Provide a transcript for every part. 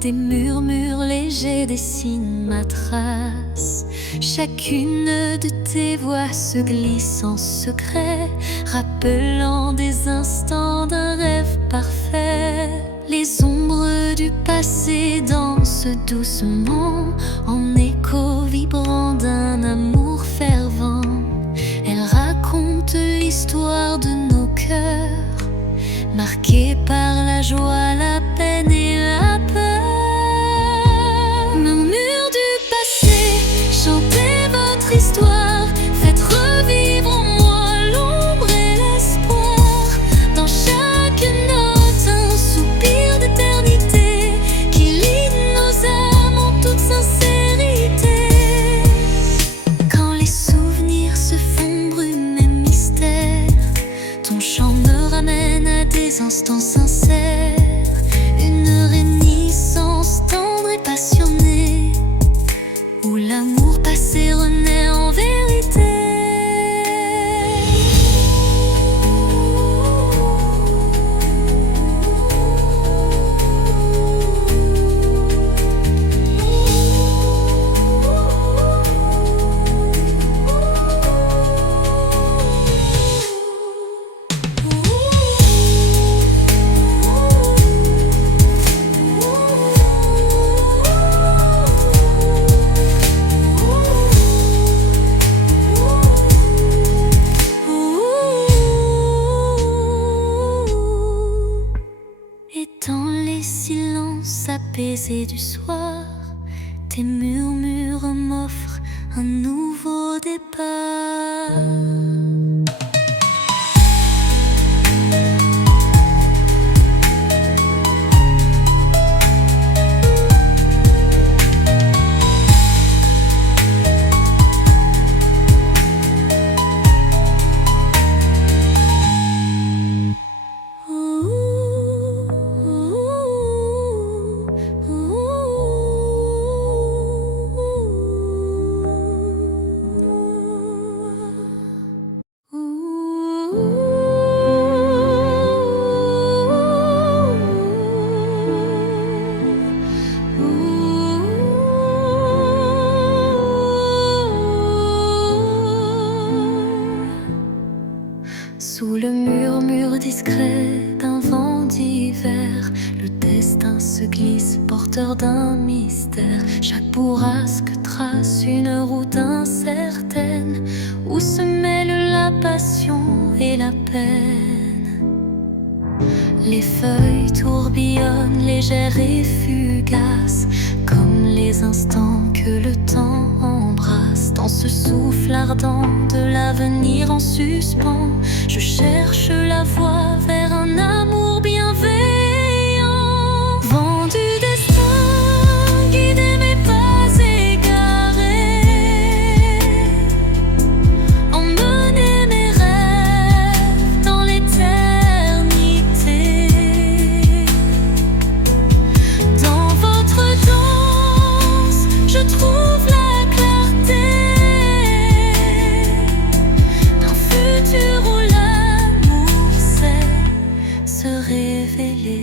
Des murmures légers dessinent ma trace. Chacune de tes voix se glisse en secret, rappelant des instants d'un rêve parfait. Les ombres du passé dansent doucement, en écho vibrant d'un amour fervent. Elles racontent l'histoire de nos cœurs, marqués par la joie, la peine et la peur. Murmures du passé, chantez votre histoire, faites revivre en moi l'ombre et l'espoir. Dans chaque note, un soupir d'éternité qui lie nos âmes en toute sincérité. Quand les souvenirs se font brume et mystère, ton chant me ramène à des instants sincères. Une réminiscence tendre et passionnée, où l'amour passé renaît en vérité. Dans les silences apaisés du soir, tes murmures m'offrent un nouveau départ. Sous le murmure discret d'un vent d'hiver, le destin se glisse, porteur d'un mystère. Chaque bourrasque trace une route incertaine, où se mêlent la passion et la peine. Les feuilles tourbillonnent, légères et fugaces, comme les instants que le temps embrasse. Dans ce souffle ardent de l'avenir en suspens, je cherche la voie vers un amour bienveillant. Vent du destin, guidez mes pas égarés, emmenez mes rêves dans l'éternité. Dans votre danse, je trouve la clarté d'un futur où l'amour sait se révéler.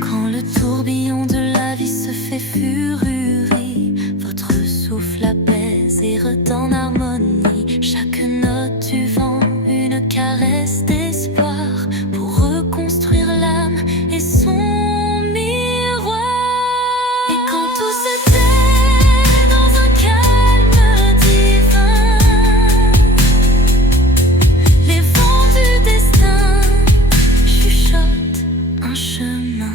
Quand le tourbillon de la vie se fait furie, votre souffle apaise et redonne harmonie. Chaque note du vent, une caresse d'espoir, pour reconstruire l'âme et son miroir. Et quand tout se tait dans un calme divin, les vents du destin chuchotent un chemin.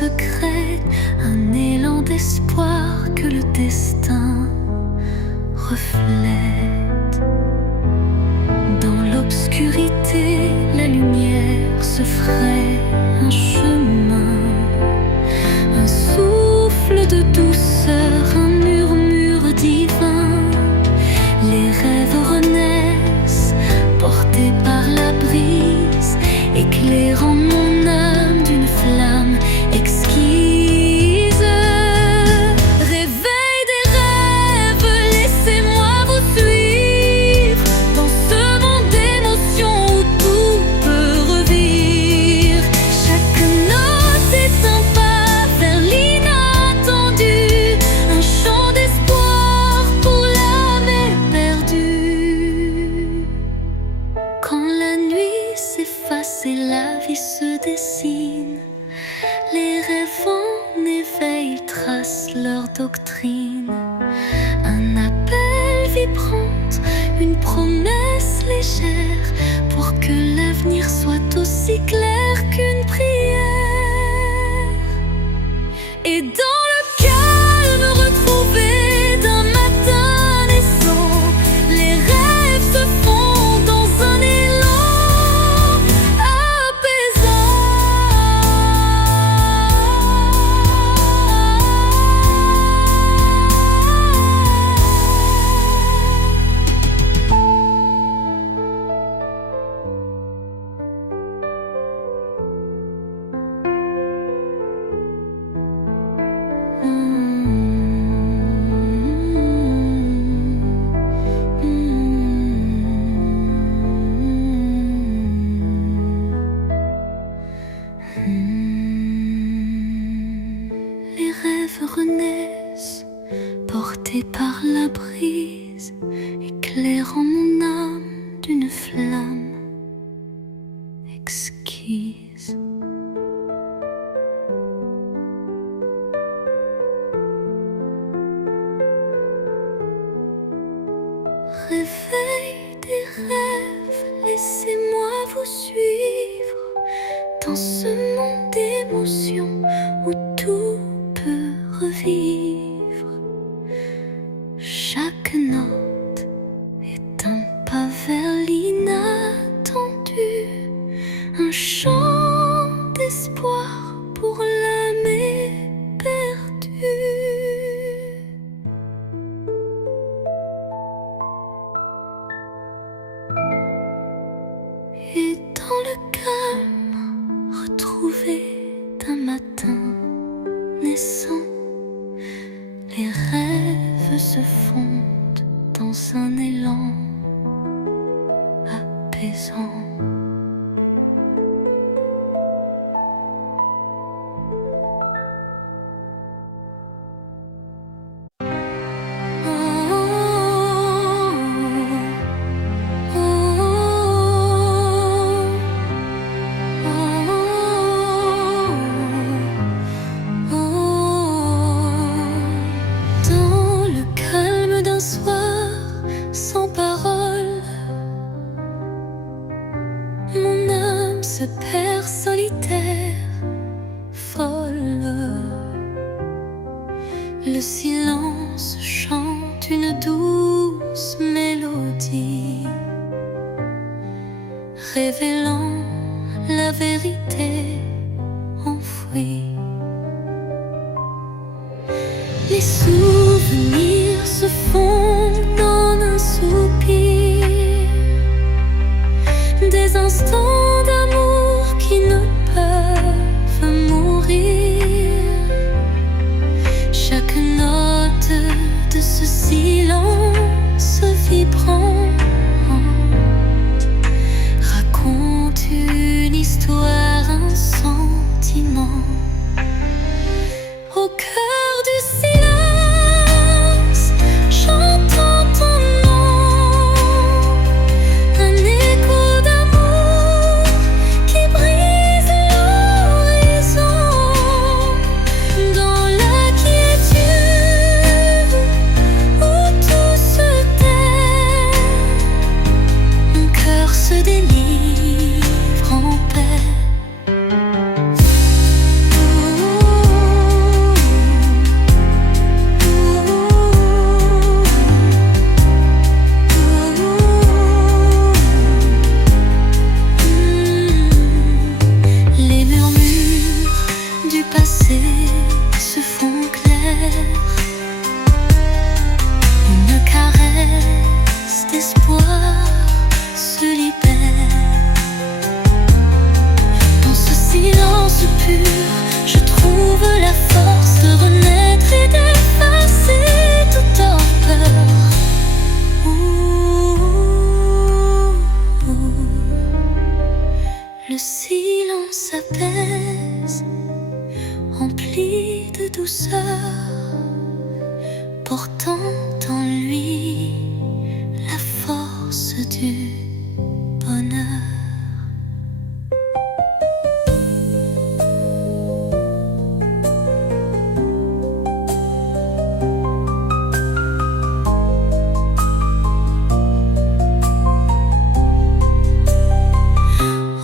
secret, un élan d'espoir que le destin reflète. Dans l'obscurité, la lumière se ferait un chemin, un souffle de douceur, un murmure divin. Les rêves renaissent, portés par la brise, éclairant mon âme d'une flamme exquise. Réveil des rêves, laissez-moi vous suivre dans ce monde d'émotions où tout peut revivre. Chaque note est un pas vers l'inattendu, un chant d'espoir pour l'âme éperdue. Quand la nuit s'efface et la vie se dessine, les rêves en éveil tracent leur doctrine. Un appel vibrante, une promesse légère, pour que l'avenir soit aussi clair qu'une prière. Et dans le calme retrouvé d'un matin naissant, les rêves se font dans un élan apaisant. Les rêves renaissent, portés par la brise, éclairant mon âme d'une flamme exquise. Réveil des rêves, laissez-moi vous suivre dans ce monde d'émotions où tout peut revivre. Chaque note est un pas vers l'inattendu, un chant d'espoir pour l'âme éperdue. Et dans le calme retrouvé d'un matin naissant, les rêves se fondent dans un élan apaisant. Dans le calme d'un soir sans parole, mon âme se perd solitaire, folle. Le silence chante une douce mélodie, révélant la vérité enfouie. Les souvenirs se fondent en un soupir, des instants d'amour qui ne peuvent mourir. Chaque note pur, je trouve la force de renaître et d'effacer toute torpeur. Le silence apaise, rempli de douceur, portant en lui la force du bonheur.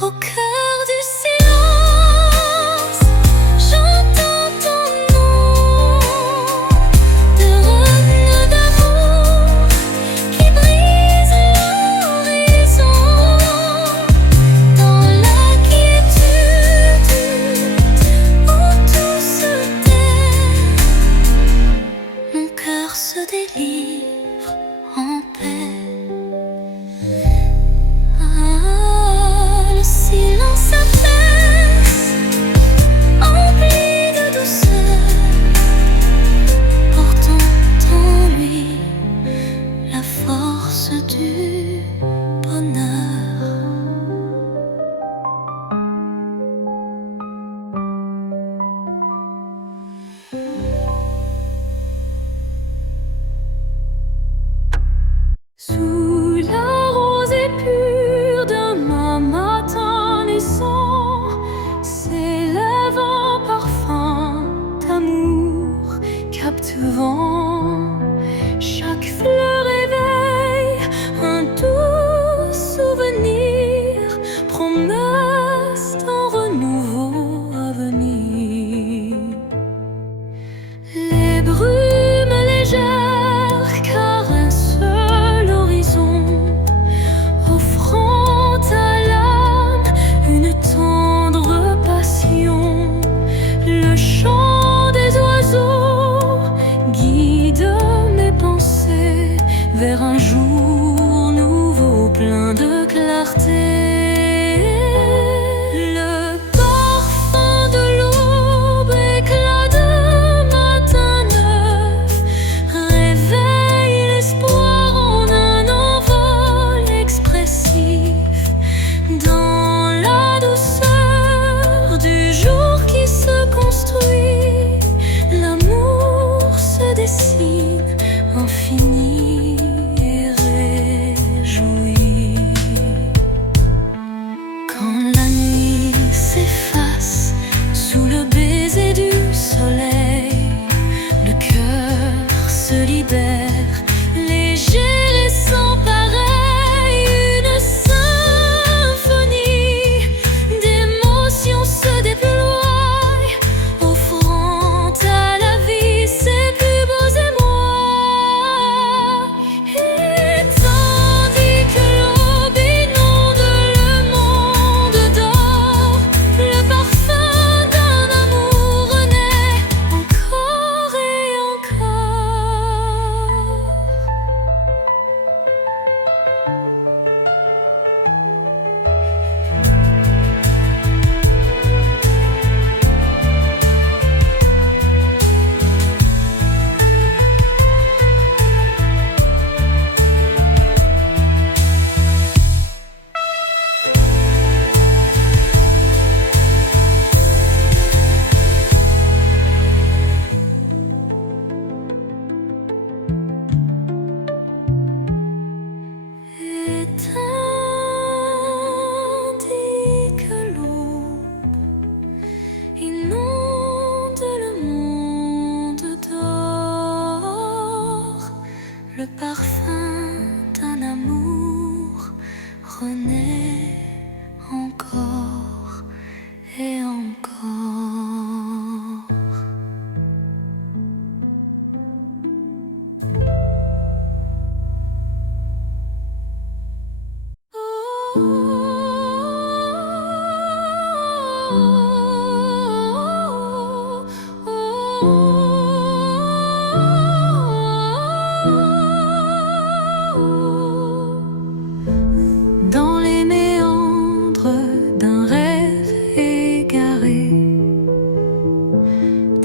Au cœur du silence, j'entends ton nom de reine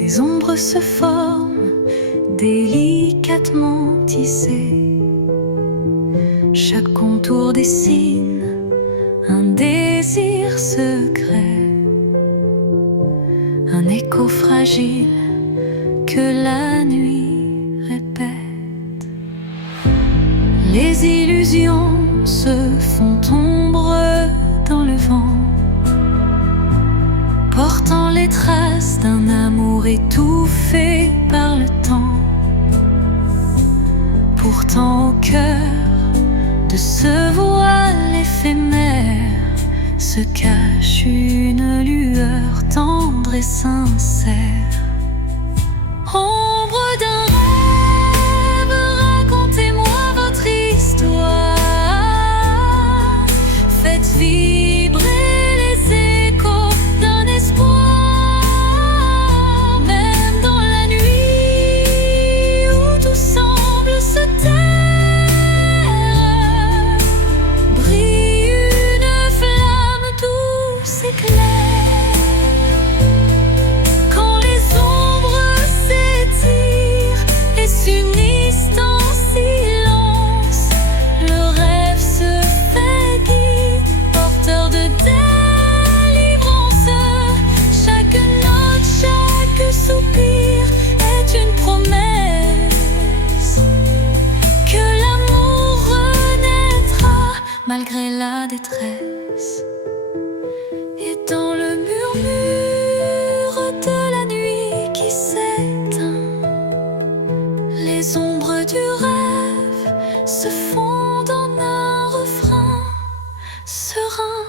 Les ombres se forment, délicatement tissées. Chaque contour dessine un désir secret, un écho fragile que la nuit répète. Les illusions se font ombre dans le vent, portant les traces d'un amour étouffé par le temps. Pourtant au cœur de ce voile éphémère se cache une lueur tendre et sincère. Ombre d'un rêve, racontez-moi votre histoire. Faites vibrer les échos d'un espoir. Même dans la nuit où tout semble se taire, brille une flamme douce et claire. Quand les ombres s'étirent et s'unissent en silence, le rêve se fait guide, porteur de délivrance. Chaque note, chaque soupir est une promesse que l'amour renaîtra malgré la détresse. Et dans le murmure de la nuit qui s'éteint, les ombres du rêve se fondent en un refrain serein.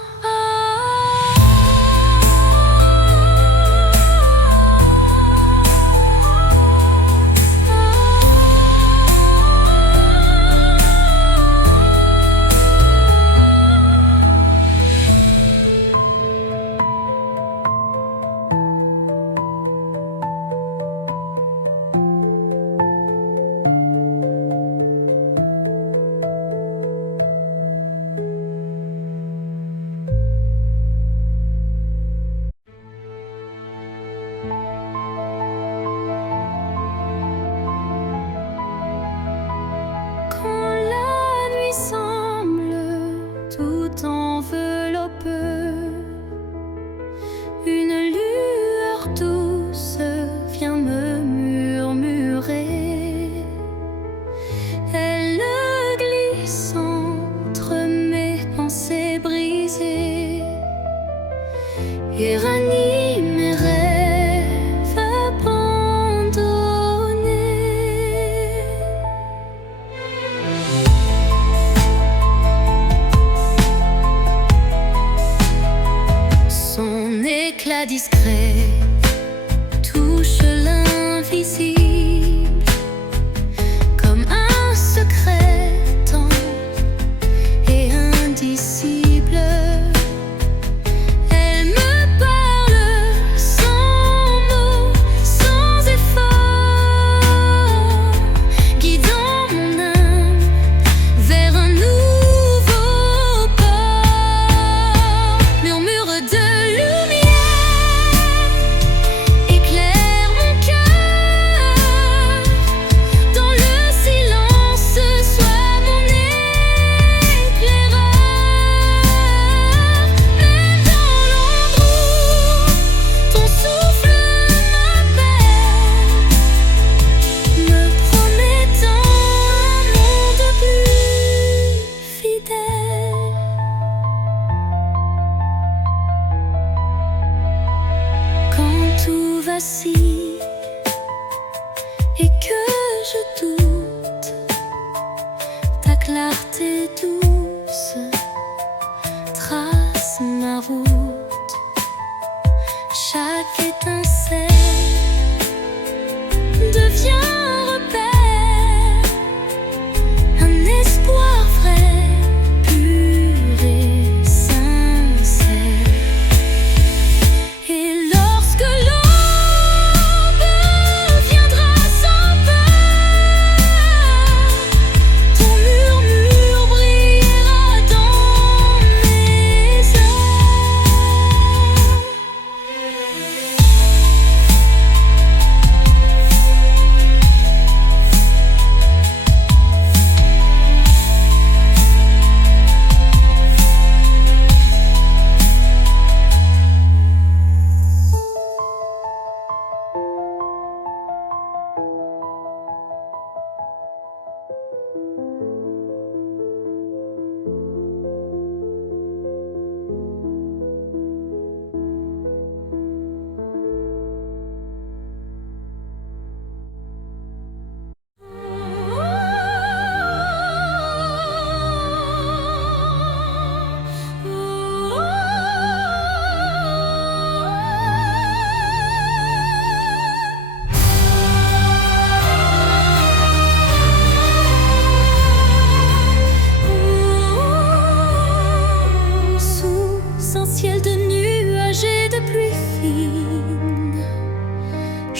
Quand la nuit semble tout envelopper, une lueur douce vient me murmurer. Elle glisse entre mes pensées brisées et ranime mes rêves abandonnés. Son éclat discret touche l'invisible comme un secret tendre et indicible. Elle me parle sans mots, sans effort, guidant mon âme vers un nouveau port. Murmure de lumière éclaire mon cœur. Dans le silence, sois mon éclaireur. Même dans l'ombre où ton souffle m'appelle, me promettant un monde plus fidèle. Quand tout vacille et que je doute, ta clarté douce trace ma route. Chaque étincelle devient un repère, un espoir vrai, pur et sincère. Et lorsque l'ombre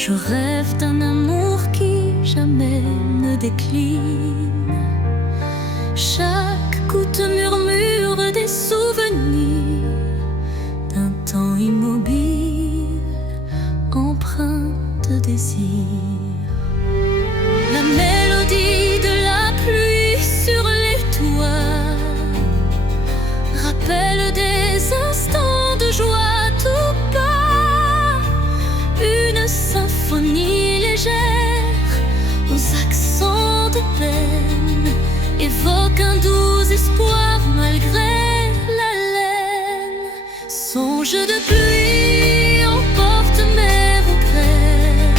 Je rêve d'un amour qui jamais ne décline. Chaque goutte murmure des souvenirs d'un temps immobile, empreint de désir. La mélodie de la pluie sur les toits rappelle des instants de joie tout bas. Une symphonie légère aux accents de peine évoque un doux espoir malgré la laine. Songe de pluie emporte mes regrets,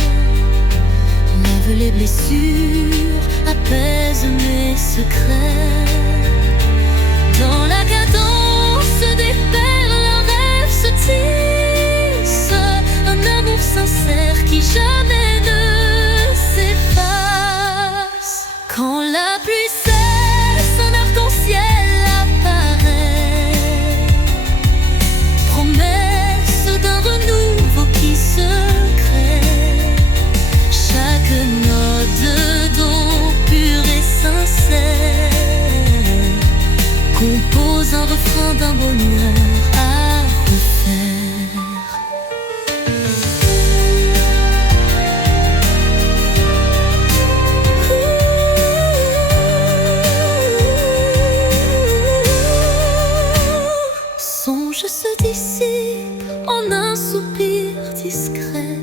lève les blessures, apaise mes secrets. Dans la cadence des perles, un rêve se tisse, un amour sincère qui jamais ne s'efface. Quand la pluie cesse, un arc-en-ciel apparaît, promesse d'un renouveau qui se crée. Chaque note de don pur et sincère compose un refrain d'un bonheur à refaire. Songe se dissipe en un soupir discret,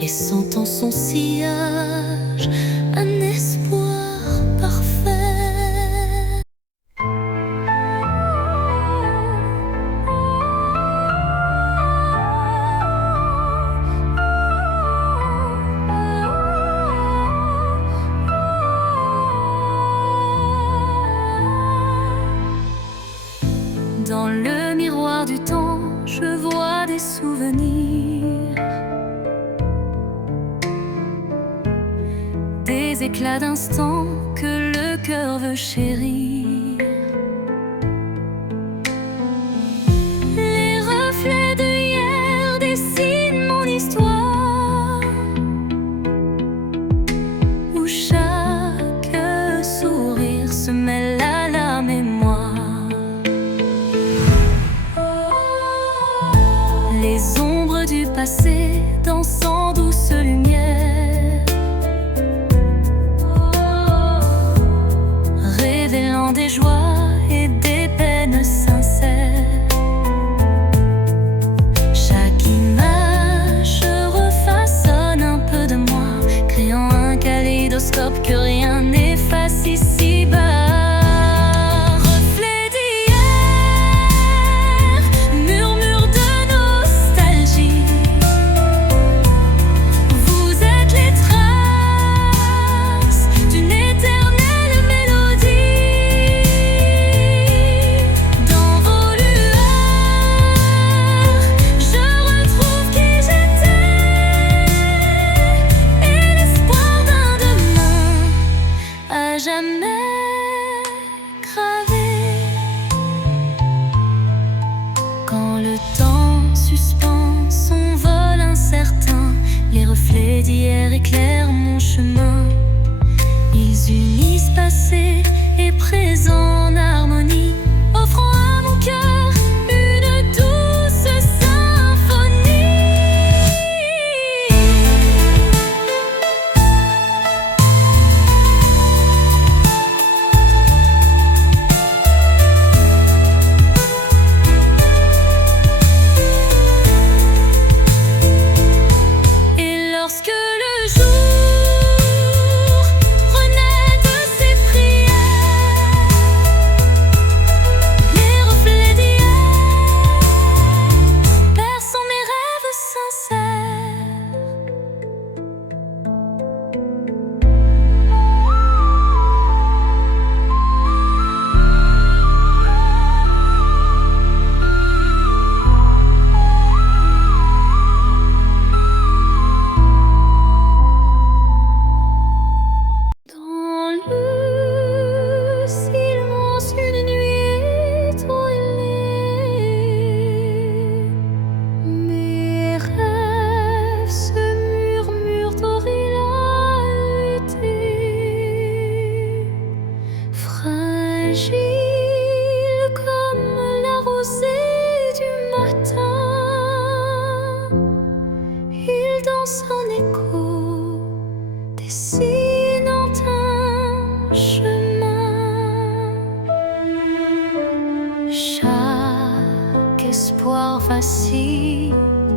laissant en son sillage un espoir parfait. Dans le miroir du temps, je vois des souvenirs, des éclats d'instants que le cœur veut chérir. Les reflets de hier dessinent mon histoire, où chaque sourire se mêle à la mémoire. Les ombres du passé dansant en douce lumière, révélant des joies et des peines sincères. Chaque image refaçonne un peu de moi, créant un kaléidoscope que rien n'efface ici-bas. Jamais gravé. Quand le temps suspend son vol incertain, les reflets d'hier éclairent mon chemin. Ils unissent passé et présent en harmonie, offrant à mon cœur une douce symphonie. Lorsque le jour renaît de ses prières, son écho dessinant un chemin. Chaque espoir vacille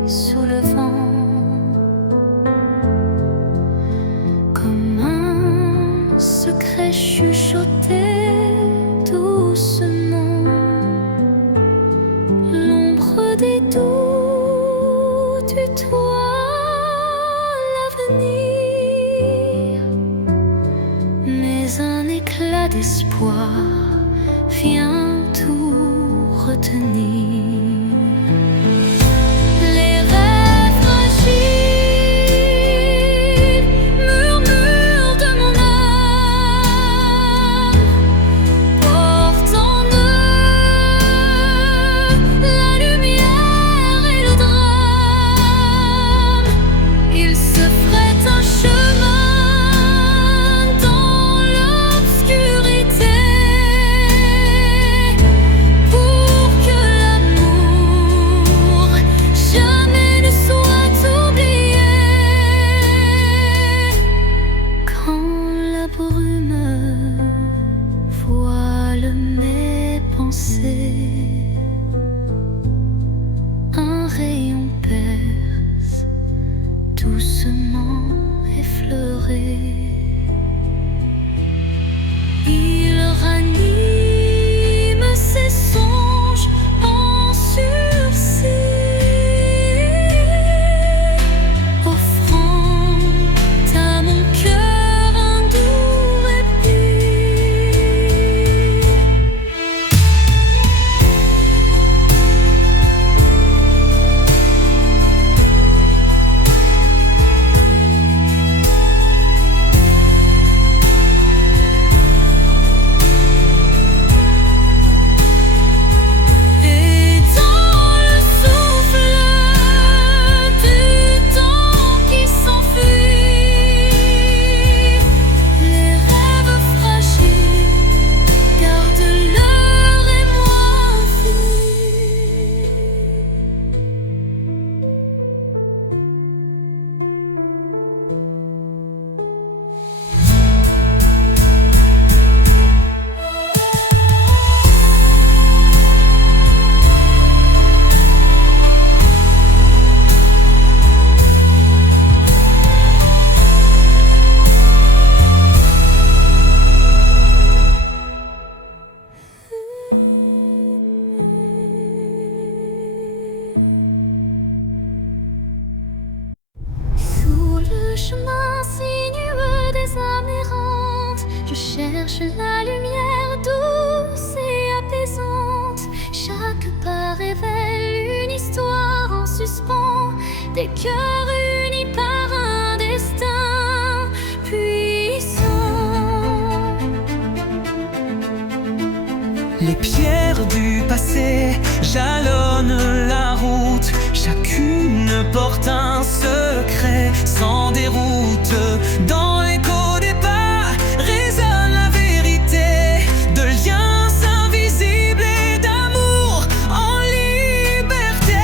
sous le vent, comme un secret chuchoté doucement. L'ombre des doutes tutoie l'avenir, mais un éclat d'espoir vient tout retenir. Les rêves fragiles murmurent de mon âme, portent en eux la lumière et le drame. Ils se frayent un chemin dans l'obscurité pour que l'amour jamais ne soit oublié. Quand la brume voile mes pensées, un rayon perce doucement effleuré. Il ranime ses songes en sursis, offrant à mon cœur un doux répit. Et dans le souffle du temps qui s'enfuit, les rêves fragiles gardent leur émoi enfui. Sous le chemin sinueux des âmes errantes, je cherche la lumière douce et apaisante. Chaque pas révèle une histoire en suspens, des cœurs unis par un destin puissant. Les pierres du passé jalonnent la route, chacune porte un secret sans déroute. Dans l'écho des pas résonne la vérité de liens invisibles et d'amour en liberté.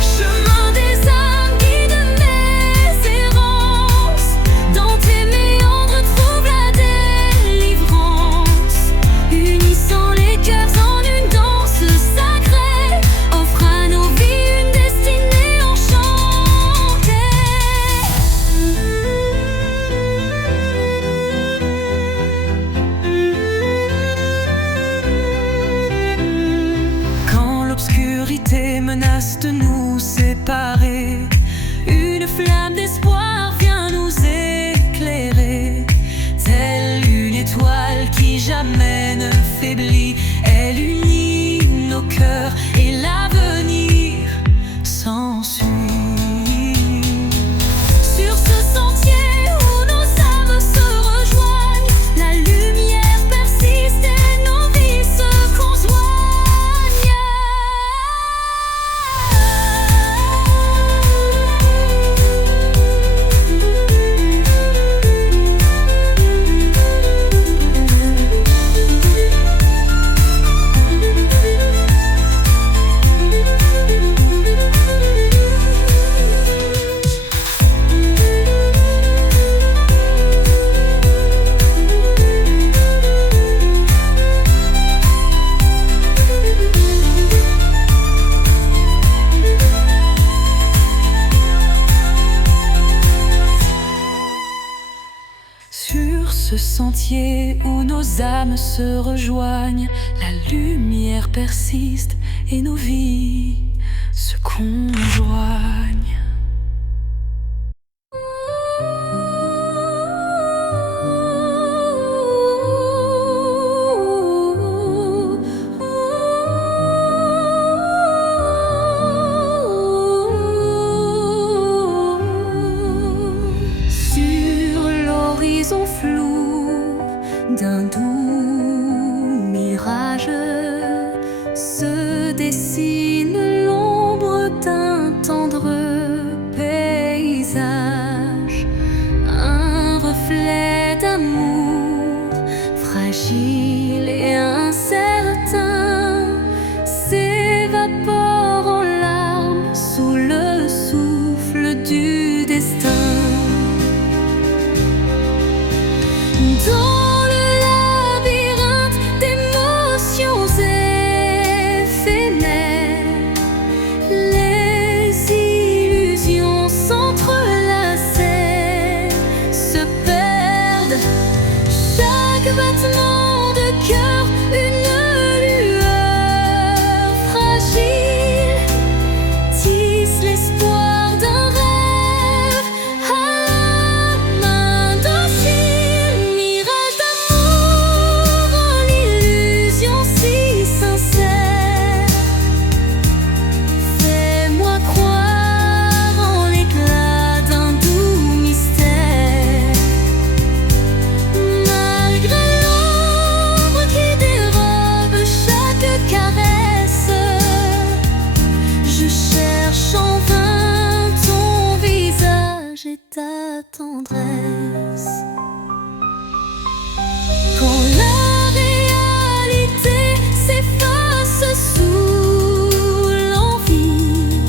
Chemin des âmes, guide mes errances, dans tes méandres trouve la délivrance, unissant les cœurs en une danse sacrée, offre à nos vies une destinée ce sentier où nos âmes se rejoignent, la lumière persiste et nos vies se conjoignent. Flou d'un doux mirage se dessine l'ombre d'un tendre paysage, un reflet d'amour fragile et incertain s'évapore en larmes sous le souffle du destin. Dans le labyrinthe d'émotions éphémères, les illusions s'entrelacent, se perdent. Chaque battement de cœur, une lueur fragile, tisse l'espoir d'un rêve à la main docile. Ta tendresse. Quand la réalité s'efface sous l'envie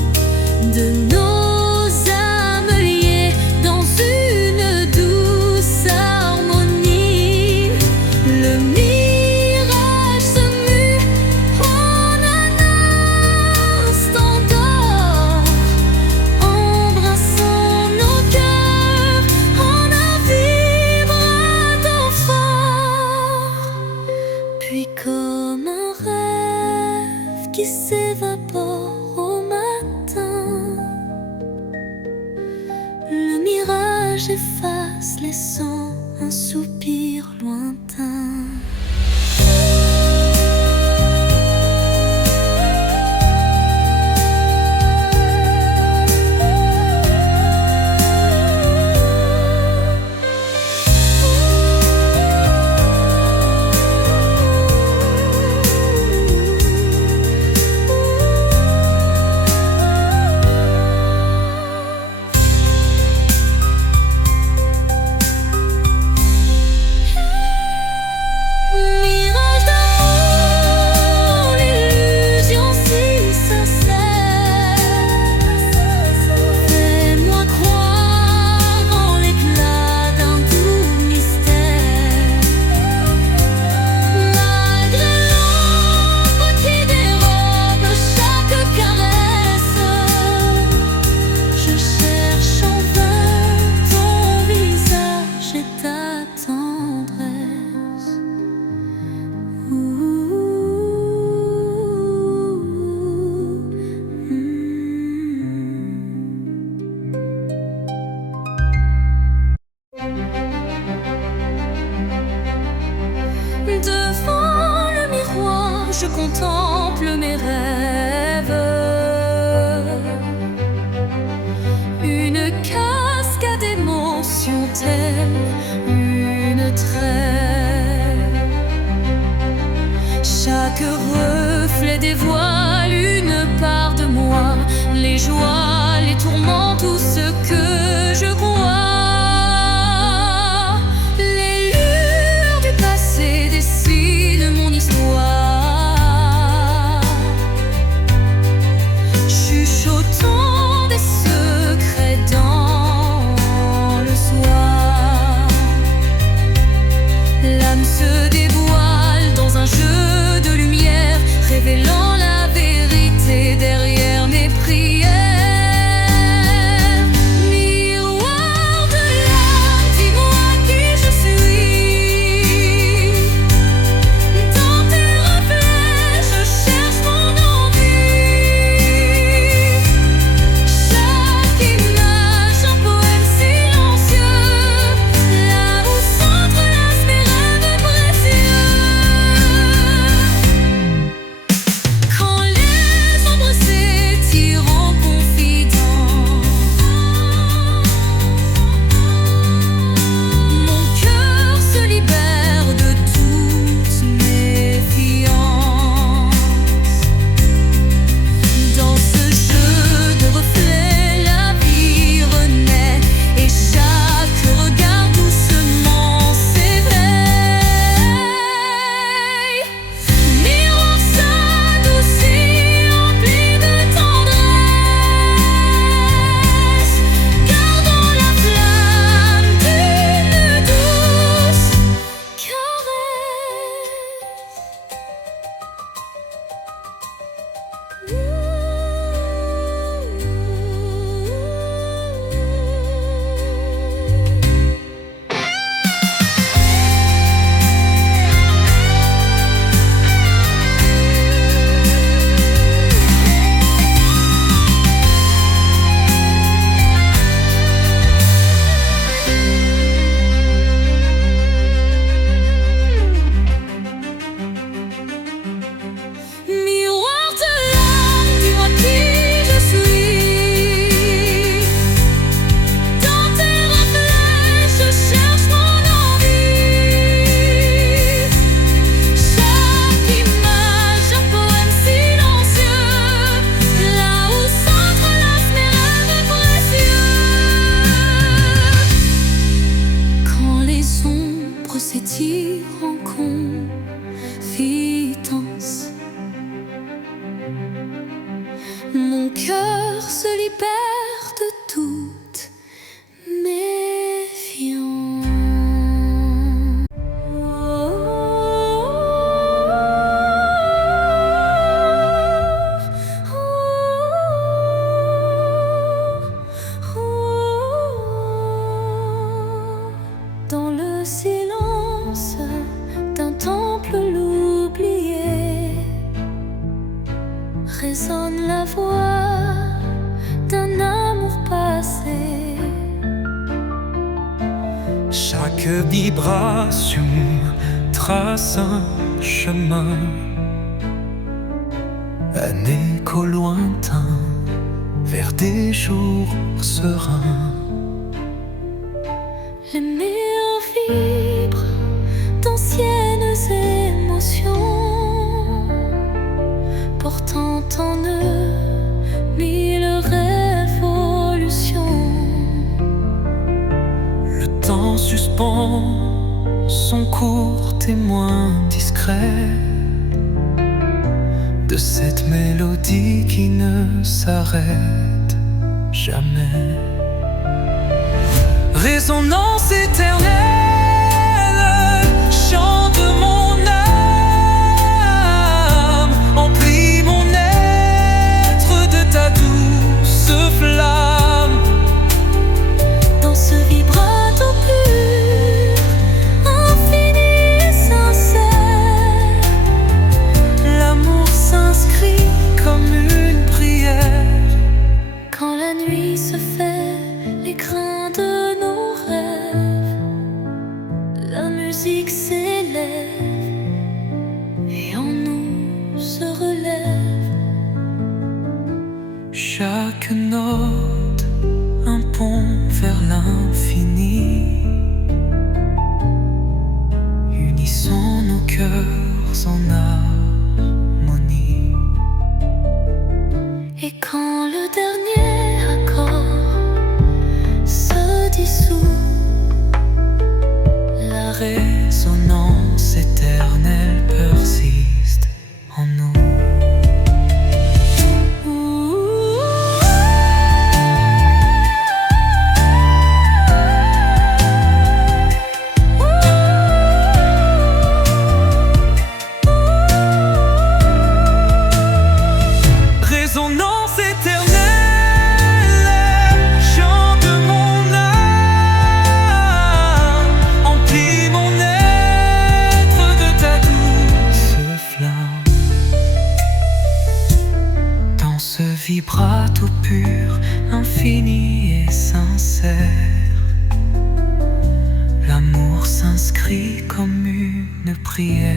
de nos âmes liées dans une douce harmonie, le mirage se mue en un instant d'or, embrassant nos cœurs. Puis comme un rêve qui s'évapore au matin, le mirage efface laissant un soupir lointain. Devant le miroir, je contemple mes rêves. Une cascade d'émotions telle une trêve. Chaque reflet dévoile une part de moi, les joies, les tourments, tout ce que je crois. Chuchotant des secrets dans le soir, l'âme se dévoile dans un jeu de lumière, révélant la vérité derrière mes prières. libère de toute méfiance. Dans le silence d'un temple l'oublié, résonne la voix d'un amour passé. Chaque vibration trace un chemin, un écho lointain vers des jours sereins. Les murs vibrent d'anciennes émotions, portant en eux mille révolutions. Le temps suspend son court témoin discret de cette mélodie qui ne s'arrête jamais. Résonance éternelle, chant de mon âme, emplis mon être de ta douce flamme. Dans ce vibrato pur, infini et sincère, L'amour s'inscrit comme une prière. quand la nuit se fait l'écrin de nos rêves, la musique s'élève et en nous se relève. Chaque note, un pont vers l'infini. Unissons nos cœurs en harmonie. Et quand le dernier accord se dissout, La résonance éternelle persiste en nous. Résonance éternelle, chant de mon âme, emplis mon être de ta douce flamme. Dans ce vibrato pur, infini et sincère, l'amour s'inscrit comme une prière.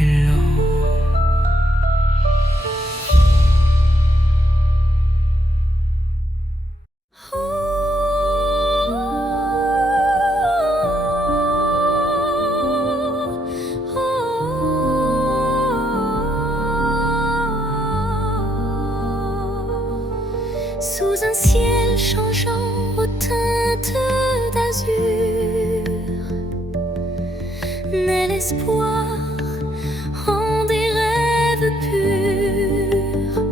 Et l'or sous un ciel changeant aux teintes d'azur, naît l'espoir en des rêves purs.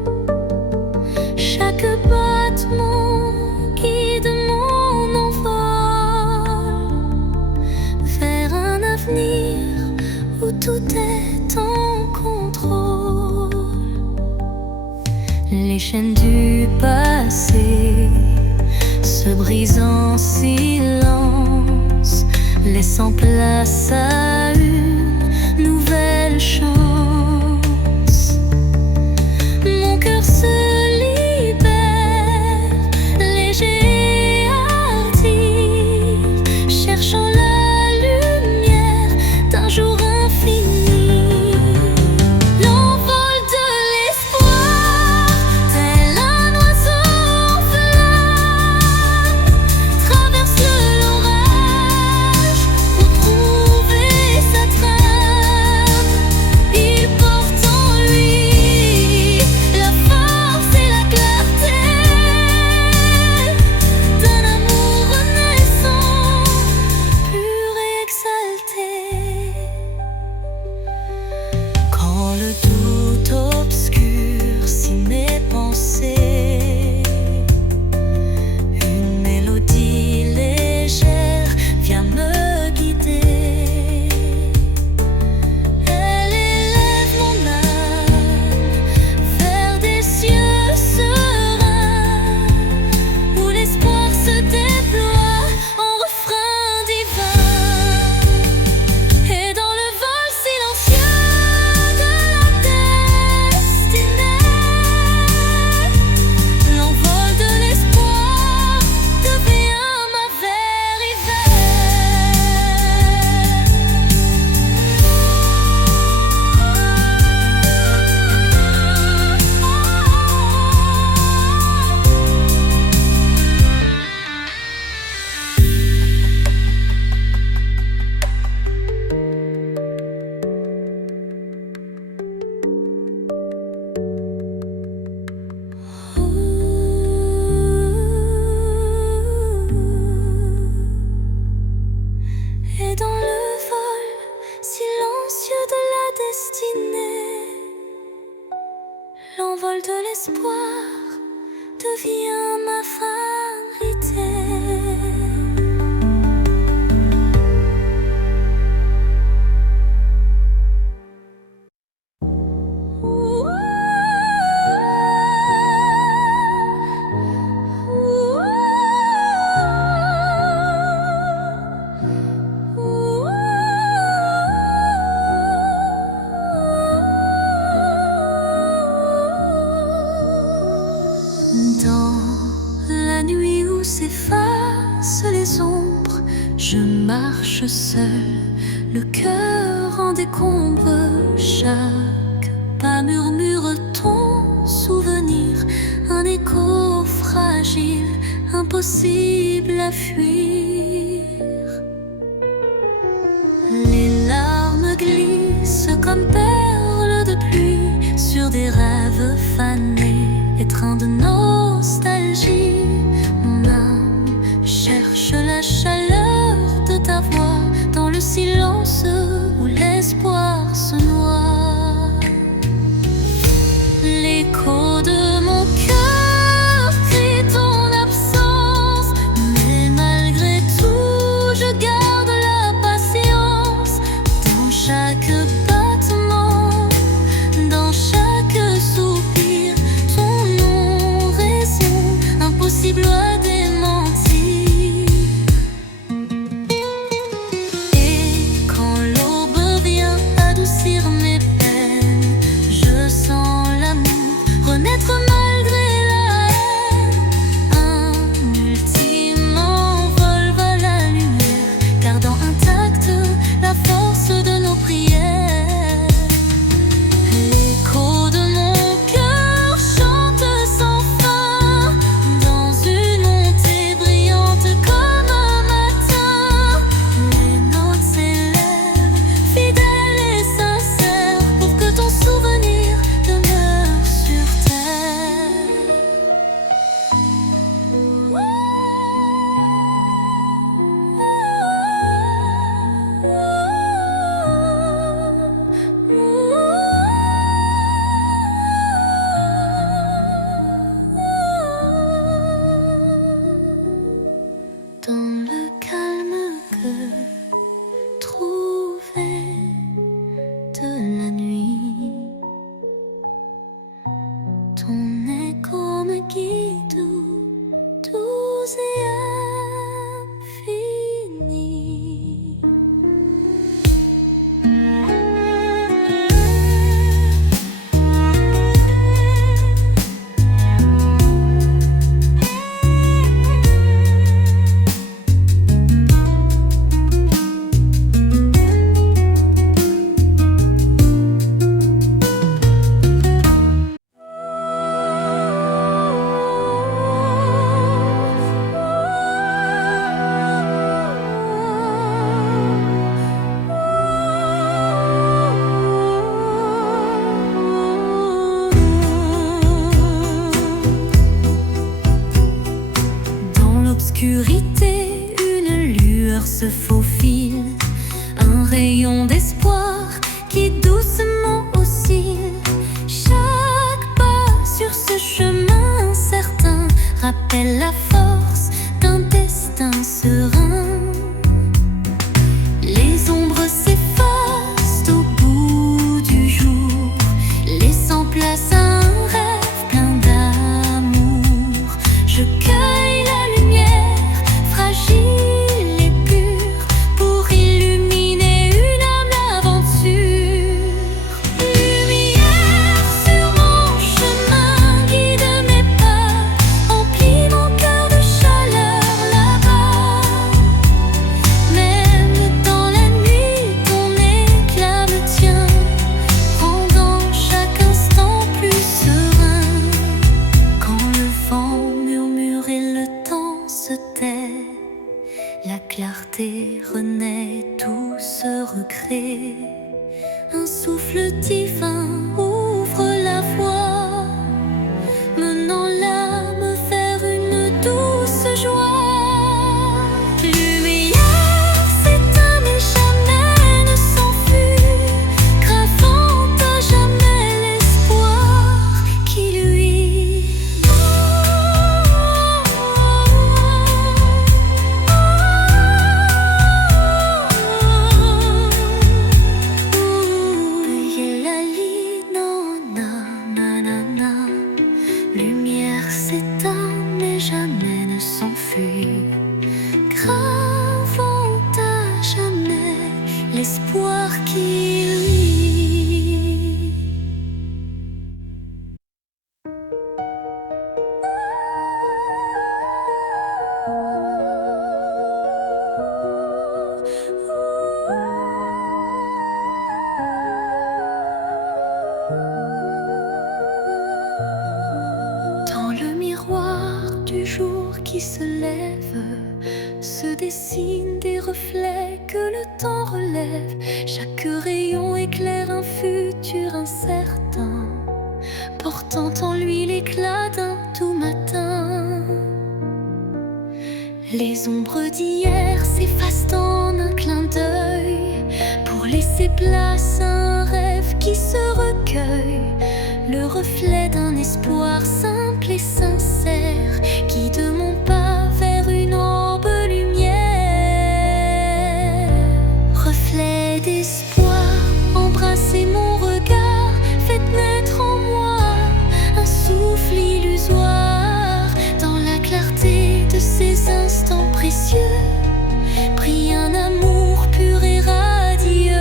Chaque battement guide mon envol vers un avenir où tout est en contrôle. Les chaînes du passé se brisent en silence, laissant place à une nouvelle chance. Mon cœur se libère, léger et hâtif, cherchant la lumière d'un jour infini. L'envol de l'espoir, tel un oiseau en flamme, traverse l'orage pour trouver sa trame. devient ma vérité. Dans la nuit où s'effacent les ombres, je marche seul, le cœur en décombre. Chaque pas murmure ton souvenir, un écho fragile, impossible à fuir. Les larmes glissent comme perles de pluie sur des rêves fanés, étreint de nostalgie. Mon âme cherche la chaleur de ta voix dans le silence où l'espoir se noie. L'écho de mon cœur crie ton absence, mais malgré tout je garde la patience. Dans chaque battement, dans chaque soupir, impossible à démentir. Et quand l'aube vient adoucir mes peines, je sens l'amour renaître malgré la haine. Un ultime envol vers la lumière, gardant intacte la force de nos prières. L'écho de mon cœur chante sans fin, dans une montée brillante comme un matin. Les notes s'élèvent, fidèles et sincères, pour que ton souvenir demeure sur terre. Dans le calme que trouvais de la nuit, ton écho me guide doux et infini. Dans l'obscurité, une lueur se faufile, un rayon d'espoir qui doucement oscille. Chaque pas sur ce chemin incertain rappelle la force d'un destin serein. Les ombres s'effacent au bout du jour, laissant place à un rêve plein d'amour. Je cueille la lumière, fragile et pure, pour illuminer une âme d'aventure. Lumière sur mon chemin, guide mes pas, emplis mon cœur de chaleur là-bas. Même dans la nuit, ton éclat me tient, rendant chaque instant plus serein. Quand le vent murmure et le temps se tait, la clarté renaît, tout se recrée. Un souffle divin ouvre la voie, menant l'âme vers une douce joie. Lumière s'éteint mais jamais ne s'enfuit, gravant à jamais l'espoir qui luit. qui se lève, se dessinent des reflets que le temps relève. Chaque rayon éclaire un futur incertain, portant en lui l'éclat d'un tout matin. Les ombres d'hier s'effacent en un clin d'œil pour laisser place à un rêve qui se recueille, le reflet d'un espoir simple et sincère qui de mon pas vers une orbe lumière. Reflet d'espoir, embrassez mon regard, faites naître en moi un souffle illusoire. Dans la clarté de ces instants précieux brille un amour pur et radieux.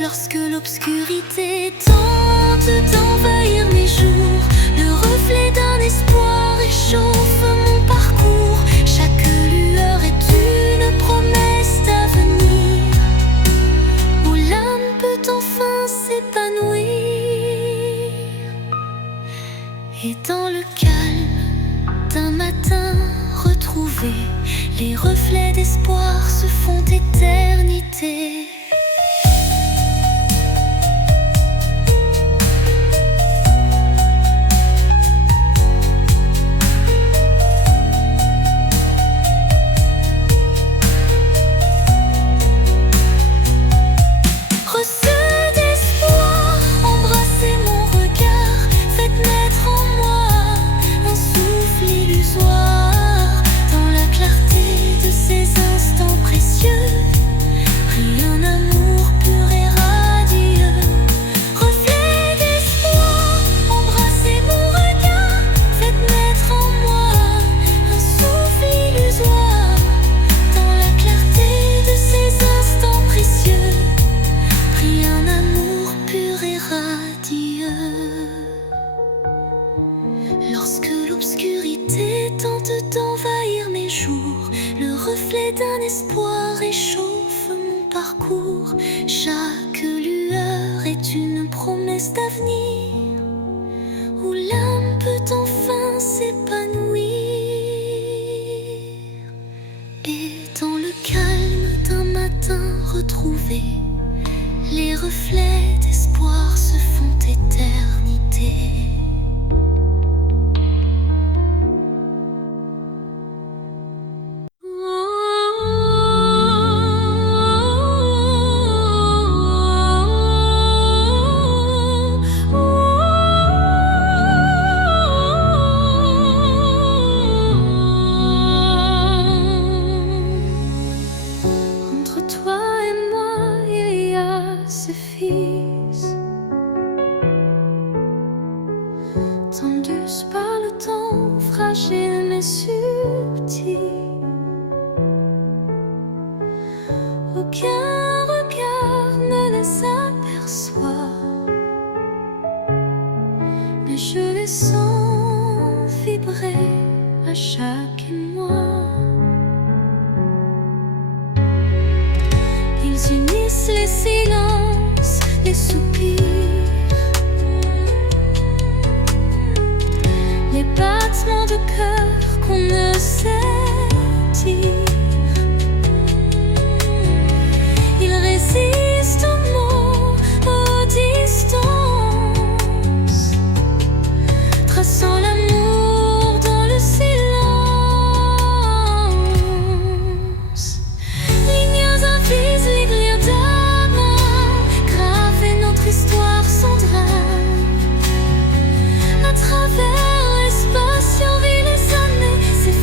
Lorsque l'obscurité tente d'envahir mes jours, le reflet d'un espoir réchauffe mon parcours. Chaque lueur est une promesse d'avenir, où l'âme peut enfin s'épanouir. Et dans le calme d'un matin retrouvé, les reflets d'espoir se font éternité. Lorsque l'obscurité tente d'envahir mes jours, le reflet d'un espoir réchauffe mon parcours. Chaque lueur est une promesse d'avenir, où l'âme peut enfin s'épanouir. Et dans le calme d'un matin retrouvé, les reflets d'espoir se font éternité. Entre toi et moi, il y a ce fils, tendus par le temps, fragile mais subtil. Aucun regard ne les aperçoit, mais je les sens vibrer à chaque émoi. Ils unissent les silences, les soupirs, les battements de cœur qu'on ne sait dire. Ils résistent aux mots, aux distances, traçant l'amour dans le silence. Lignes invises, lignes d'âme, graver notre histoire sans drame. À travers l'espace, survit les années, c'est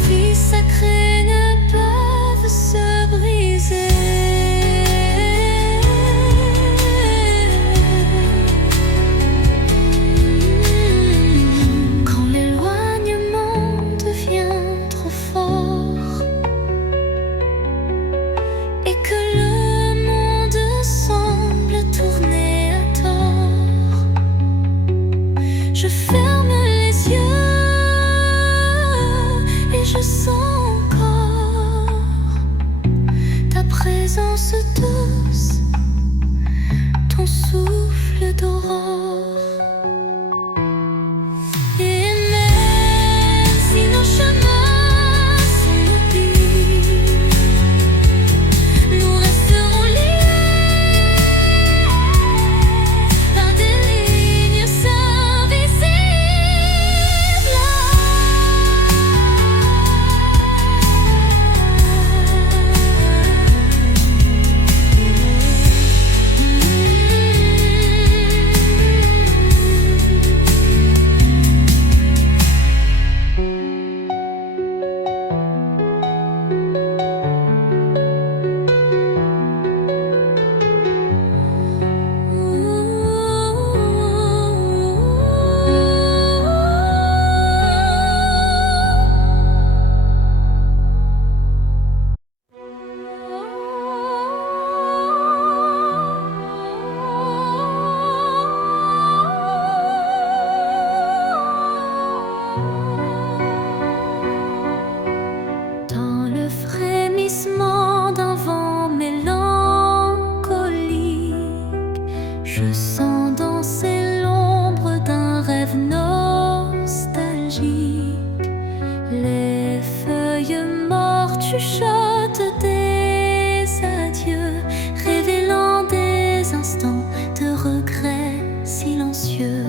chuchote des adieux, révélant des instants de regret silencieux.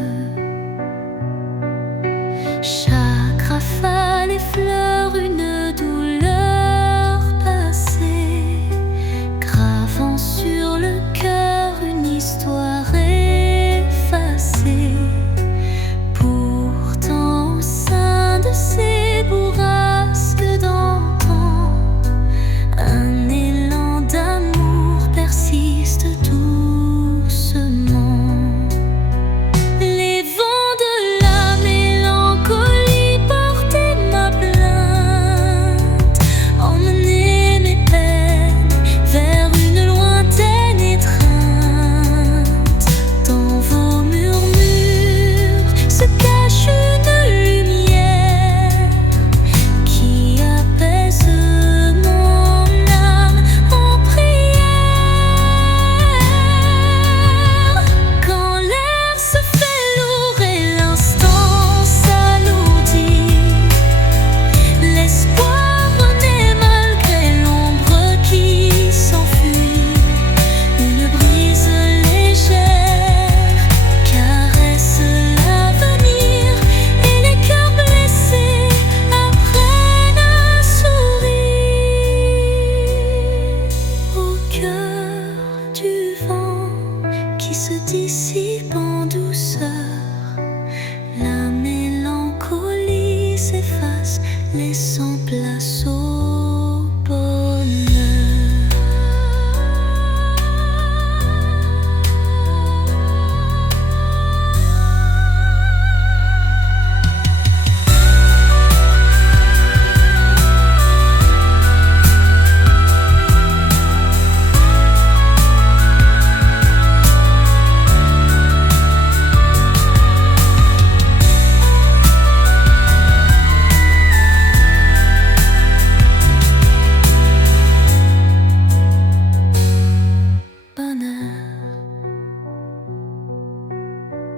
Chaque rafale effleure une douleur passée, gravant sur le cœur une histoire effacée. Pourtant au sein de ces bourrasques d'antan, un élan d'amour persiste doucement. Les vents de la mélancolie portaient ma plainte, emmenaient mes peines vers une lointaine étreinte. Dans vos murmures se cache une lumière qui apaise mon âme en prière. Quand l'air se fait lourd et l'instant s'alourdit, l'espoir renaît malgré l'ombre qui s'enfuit. Une brise légère caresse l'avenir et les cœurs blessés apprennent à sourire. Au cœur du vent qui se dissipe en douceur, la mélancolie s'efface, laissant place au bonheur.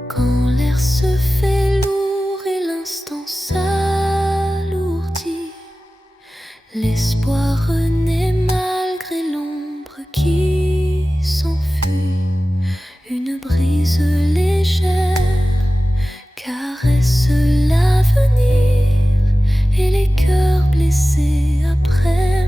Quand l'air se fait lourd et l'instant s'alourdit, l'espoir renaît malgré l'ombre qui s'enfuit. Une brise légère caresse l'avenir et les cœurs blessés apprennent